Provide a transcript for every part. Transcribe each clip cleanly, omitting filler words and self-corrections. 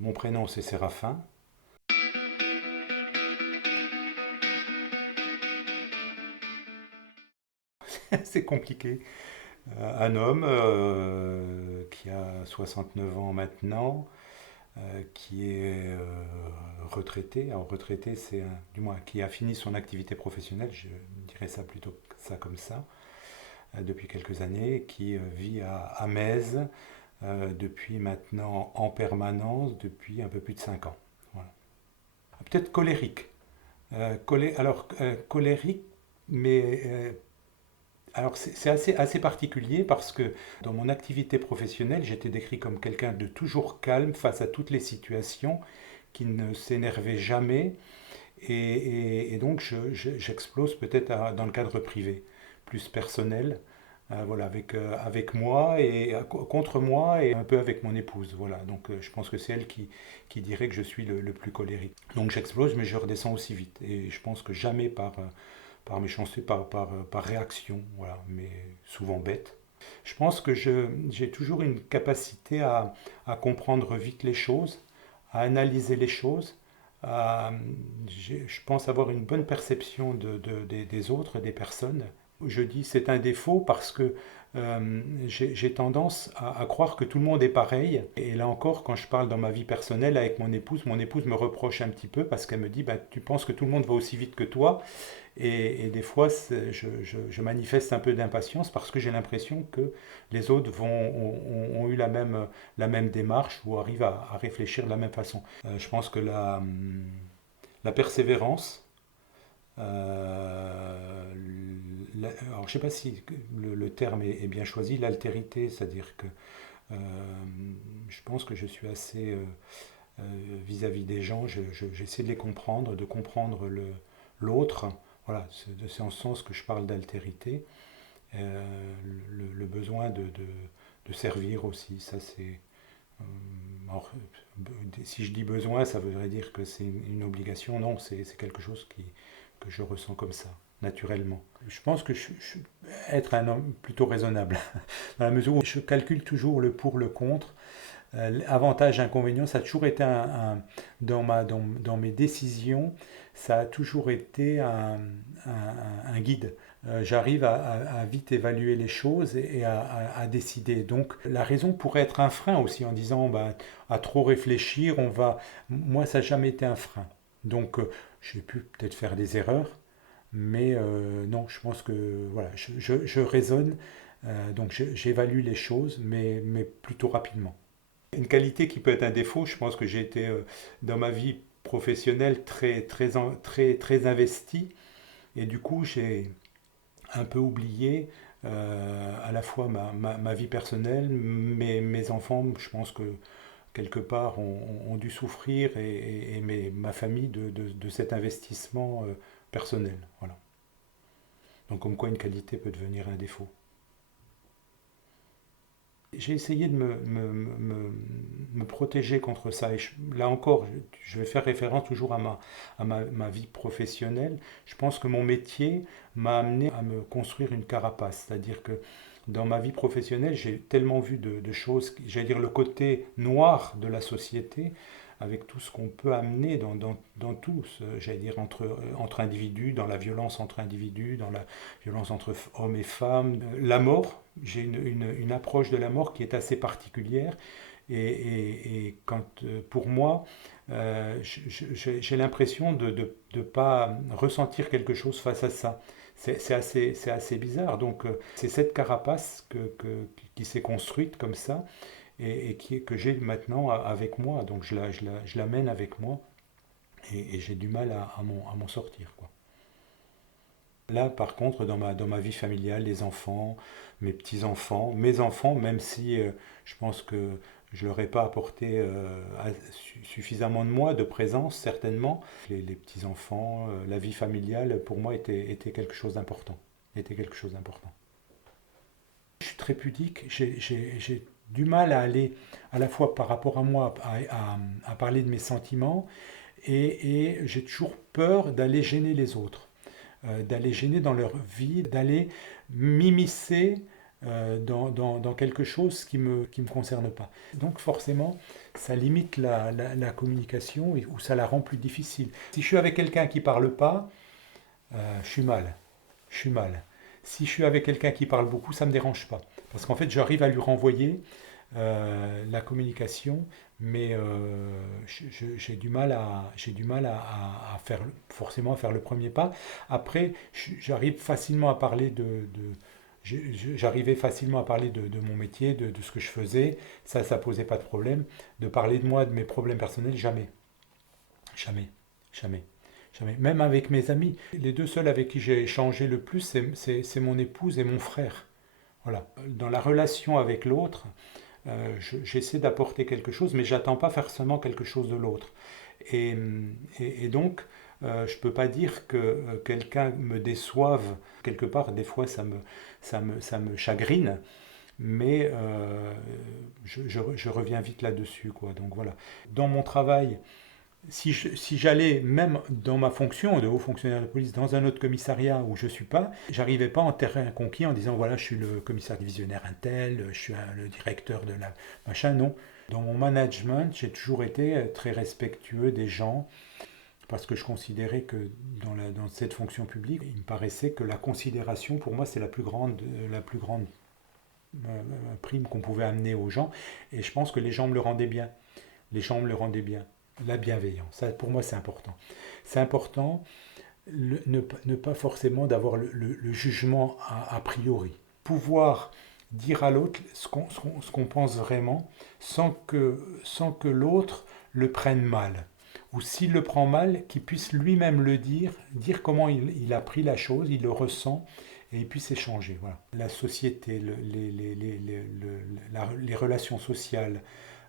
Mon prénom c'est Séraphin. C'est compliqué. Un homme qui a 69 ans maintenant, qui est retraité. Alors retraité, du moins qui a fini son activité professionnelle, je dirais ça plutôt ça comme ça, depuis quelques années, qui vit à Metz depuis maintenant en permanence depuis un peu plus de 5 ans. Voilà. Peut-être colérique. Colérique, mais alors c'est assez particulier parce que dans mon activité professionnelle, j'étais décrit comme quelqu'un de toujours calme face à toutes les situations, qui ne s'énervait jamais, et donc j'explose peut-être dans le cadre privé, plus personnel, voilà, avec moi et contre moi et un peu avec mon épouse. Voilà, donc je pense que c'est elle qui dirait que je suis le plus colérique. Donc j'explose, mais je redescends aussi vite. Et je pense que jamais par méchanceté, par réaction, voilà, mais souvent bête. Je pense que j'ai toujours une capacité à comprendre vite les choses, à analyser les choses. à- je pense avoir une bonne perception des autres, des personnes. Je dis c'est un défaut parce que j'ai tendance à croire que tout le monde est pareil. Et là encore, quand je parle dans ma vie personnelle avec mon épouse me reproche un petit peu parce qu'elle me dit bah, tu penses que tout le monde va aussi vite que toi. Et des fois, je manifeste un peu d'impatience parce que j'ai l'impression que les autres ont eu la même démarche ou arrivent à réfléchir de la même façon. Je pense que la persévérance, alors je ne sais pas si le terme est bien choisi, l'altérité, c'est-à-dire que euh, je pense que je suis assez vis-à-vis des gens, j'essaie de les comprendre, de comprendre l'autre. Voilà, c'est en ce sens que je parle d'altérité. Le besoin de servir aussi, ça c'est. Alors, si je dis besoin, ça voudrait dire que c'est une obligation. Non, c'est quelque chose que je ressens comme ça, naturellement. Je pense que être un homme plutôt raisonnable, dans la mesure où je calcule toujours le pour, le contre. Avantage, inconvénient, ça a toujours été dans mes décisions, ça a toujours été un guide. J'arrive à vite évaluer les choses et à décider. Donc la raison pourrait être un frein aussi en disant bah, à trop réfléchir, Moi, ça n'a jamais été un frein. Donc j'ai pu peut-être faire des erreurs, mais non, je pense que voilà, je raisonne, donc j'évalue les choses, mais plutôt rapidement. Une qualité qui peut être un défaut, je pense que j'ai été dans ma vie professionnelle très investi et du coup j'ai un peu oublié à la fois ma vie personnelle, mes enfants, je pense que quelque part ont dû souffrir et ma famille de cet investissement personnel. Voilà. Donc comme quoi une qualité peut devenir un défaut. J'ai essayé de me protéger contre ça. Et là encore, je vais faire référence toujours ma vie professionnelle. Je pense que mon métier m'a amené à me construire une carapace. C'est-à-dire que dans ma vie professionnelle, j'ai tellement vu de choses, j'allais dire le côté noir de la société, avec tout ce qu'on peut amener dans tout, j'allais dire entre individus, dans la violence entre individus, dans la violence entre hommes et femmes, la mort. J'ai une approche de la mort qui est assez particulière et quand, pour moi, j'ai l'impression de ne pas ressentir quelque chose face à ça. C'est assez bizarre. Donc, c'est cette carapace qui s'est construite comme ça que j'ai maintenant avec moi. Donc, je l'amène avec moi et j'ai du mal à m'en sortir, quoi. Là, par contre, dans ma vie familiale, les enfants, mes petits-enfants, mes enfants, même si je pense que je leur ai pas apporté suffisamment de moi, de présence, certainement, les petits-enfants, la vie familiale, pour moi, était quelque chose d'important. Était quelque chose d'important. Je suis très pudique, j'ai du mal à aller à la fois par rapport à moi, à parler de mes sentiments, et j'ai toujours peur d'aller gêner les autres, d'aller gêner dans leur vie, d'aller m'immiscer dans quelque chose qui me concerne pas. Donc forcément, ça limite la communication ou ça la rend plus difficile. Si je suis avec quelqu'un qui parle pas, je suis mal. Je suis mal. Si je suis avec quelqu'un qui parle beaucoup, ça ne me dérange pas. Parce qu'en fait, j'arrive à lui renvoyer la communication, mais j'ai du mal à faire forcément à faire le premier pas. Après, j'arrive facilement à parler j'arrivais facilement à parler de mon métier, de ce que je faisais. Ça posait pas de problème. De parler de moi, de mes problèmes personnels, jamais, jamais, jamais. Jamais. Même avec mes amis, les deux seuls avec qui j'ai échangé le plus, c'est mon épouse et mon frère. Voilà. Dans la relation avec l'autre, j'essaie d'apporter quelque chose, mais j'attends pas forcément quelque chose de l'autre. Et, et donc, je ne peux pas dire que quelqu'un me déçoive. Quelque part, des fois, ça me chagrine, mais je reviens vite là-dessus, quoi. Donc voilà. Dans mon travail, si j'allais, même dans ma fonction de haut fonctionnaire de police, dans un autre commissariat où je ne suis pas, j'arrivais pas en terrain conquis en disant voilà, je suis le commissaire divisionnaire intel, je suis le directeur de la machin. Non. Dans mon management, j'ai toujours été très respectueux des gens parce que je considérais que dans cette fonction publique, il me paraissait que la considération, pour moi, c'est la plus grande prime qu'on pouvait amener aux gens. Et je pense que les gens me le rendaient bien. Les gens me le rendaient bien. La bienveillance, ça, pour moi, c'est important. C'est important ne pas forcément d'avoir le jugement a priori. Pouvoir dire à l'autre ce qu'on pense vraiment sans que l'autre le prenne mal. Ou s'il le prend mal, qu'il puisse lui-même le dire comment il a pris la chose, il le ressent, et il puisse échanger. Voilà. La société, les relations sociales,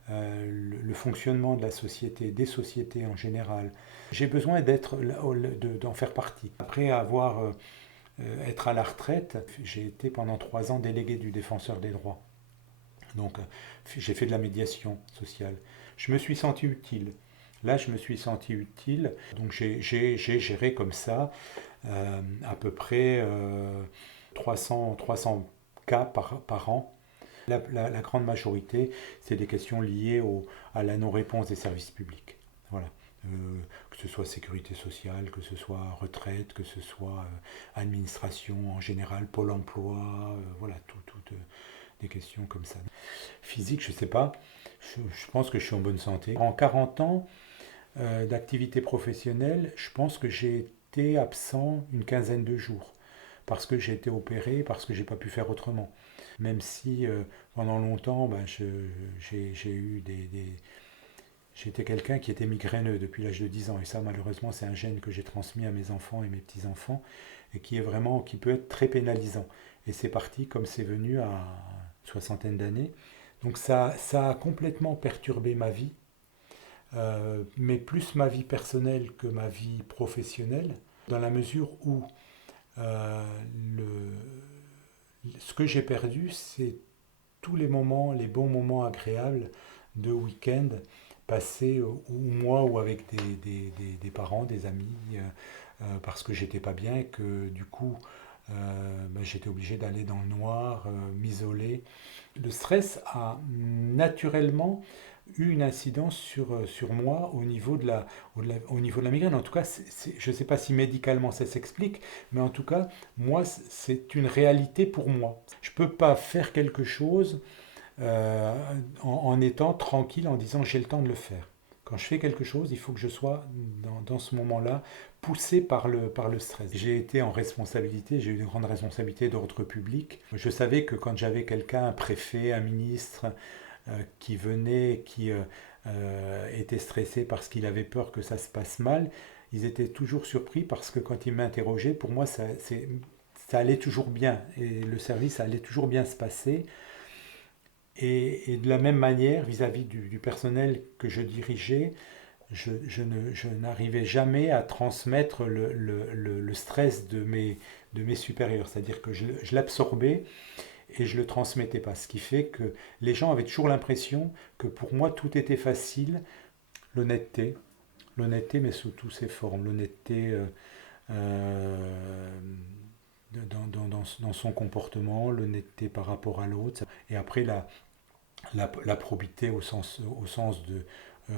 le fonctionnement de la société, des sociétés en général. J'ai besoin d'en faire partie. Après être à la retraite, j'ai été pendant 3 ans délégué du défenseur des droits. Donc j'ai fait de la médiation sociale. Je me suis senti utile. Là, je me suis senti utile. Donc j'ai géré comme ça à peu près 300 cas par an. La grande majorité, c'est des questions liées à la non-réponse des services publics. Voilà. Que ce soit sécurité sociale, que ce soit retraite, que ce soit administration en général, pôle emploi, voilà, toutes des questions comme ça. Physique, je ne sais pas. Je pense que je suis en bonne santé. En 40 ans d'activité professionnelle, je pense que j'ai été absent une quinzaine de jours parce que j'ai été opéré, parce que j'ai pas pu faire autrement. Même si pendant longtemps, ben, j'ai eu j'étais quelqu'un qui était migraineux depuis l'âge de 10 ans. Et ça, malheureusement, c'est un gène que j'ai transmis à mes enfants et mes petits-enfants et qui peut être très pénalisant. Et c'est parti comme c'est venu à une soixantaine d'années. Donc ça a complètement perturbé ma vie, mais plus ma vie personnelle que ma vie professionnelle, dans la mesure où euh, le, ce que j'ai perdu, c'est tous les moments, les bons moments agréables de week-end passés ou moi ou avec des parents, des amis, parce que j'étais pas bien et que du coup ben, j'étais obligé d'aller dans le noir, m'isoler. Le stress a naturellement eu une incidence sur moi au niveau de la migraine. En tout cas, je ne sais pas si médicalement ça s'explique, mais en tout cas, moi, c'est une réalité pour moi. Je ne peux pas faire quelque chose euh, en étant tranquille, en disant j'ai le temps de le faire. Quand je fais quelque chose, il faut que je sois dans ce moment-là poussé par le stress. J'ai été en responsabilité, j'ai eu de grandes responsabilités d'ordre public. Je savais que quand j'avais quelqu'un, un préfet, un ministre, qui venait, qui était stressé parce qu'il avait peur que ça se passe mal, ils étaient toujours surpris parce que quand ils m'interrogeaient, pour moi, ça allait toujours bien et le service allait toujours bien se passer. Et de la même manière, vis-à-vis du personnel que je dirigeais, je n'arrivais jamais à transmettre le stress de mes supérieurs. C'est-à-dire que je l'absorbais et je ne le transmettais pas. Ce qui fait que les gens avaient toujours l'impression que pour moi tout était facile. L'honnêteté, l'honnêteté mais sous toutes ses formes. L'honnêteté, euh, dans son comportement, l'honnêteté par rapport à l'autre, et après la probité au sens de euh,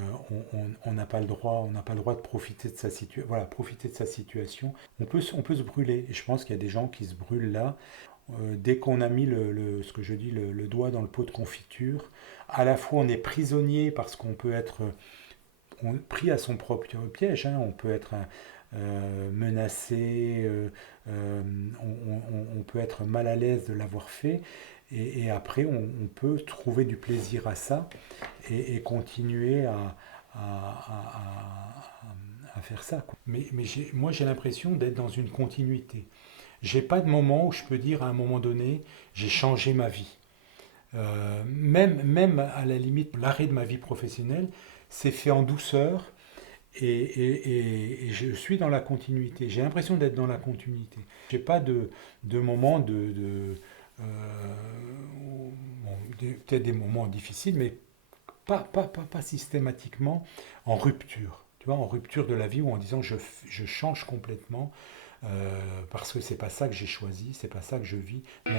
on n'a pas le droit, on n'a pas le droit de profiter de sa situation, voilà, profiter de sa situation. On peut se brûler, et je pense qu'il y a des gens qui se brûlent là. Dès qu'on a mis ce que je dis, le doigt dans le pot de confiture, à la fois on est prisonnier parce qu'on peut être pris à son propre piège, hein. On peut être menacé, on peut être mal à l'aise de l'avoir fait, et après on peut trouver du plaisir à ça et continuer à faire ça, quoi. Mais moi j'ai l'impression d'être dans une continuité. J'ai pas de moment où je peux dire à un moment donné j'ai changé ma vie. Même à la limite, l'arrêt de ma vie professionnelle s'est fait en douceur et je suis dans la continuité. J'ai l'impression d'être dans la continuité. J'ai pas de moment euh, bon, peut-être des moments difficiles, mais pas systématiquement en rupture. Tu vois, en rupture de la vie ou en disant je change complètement parce que c'est pas ça que j'ai choisi, c'est pas ça que je vis. Non.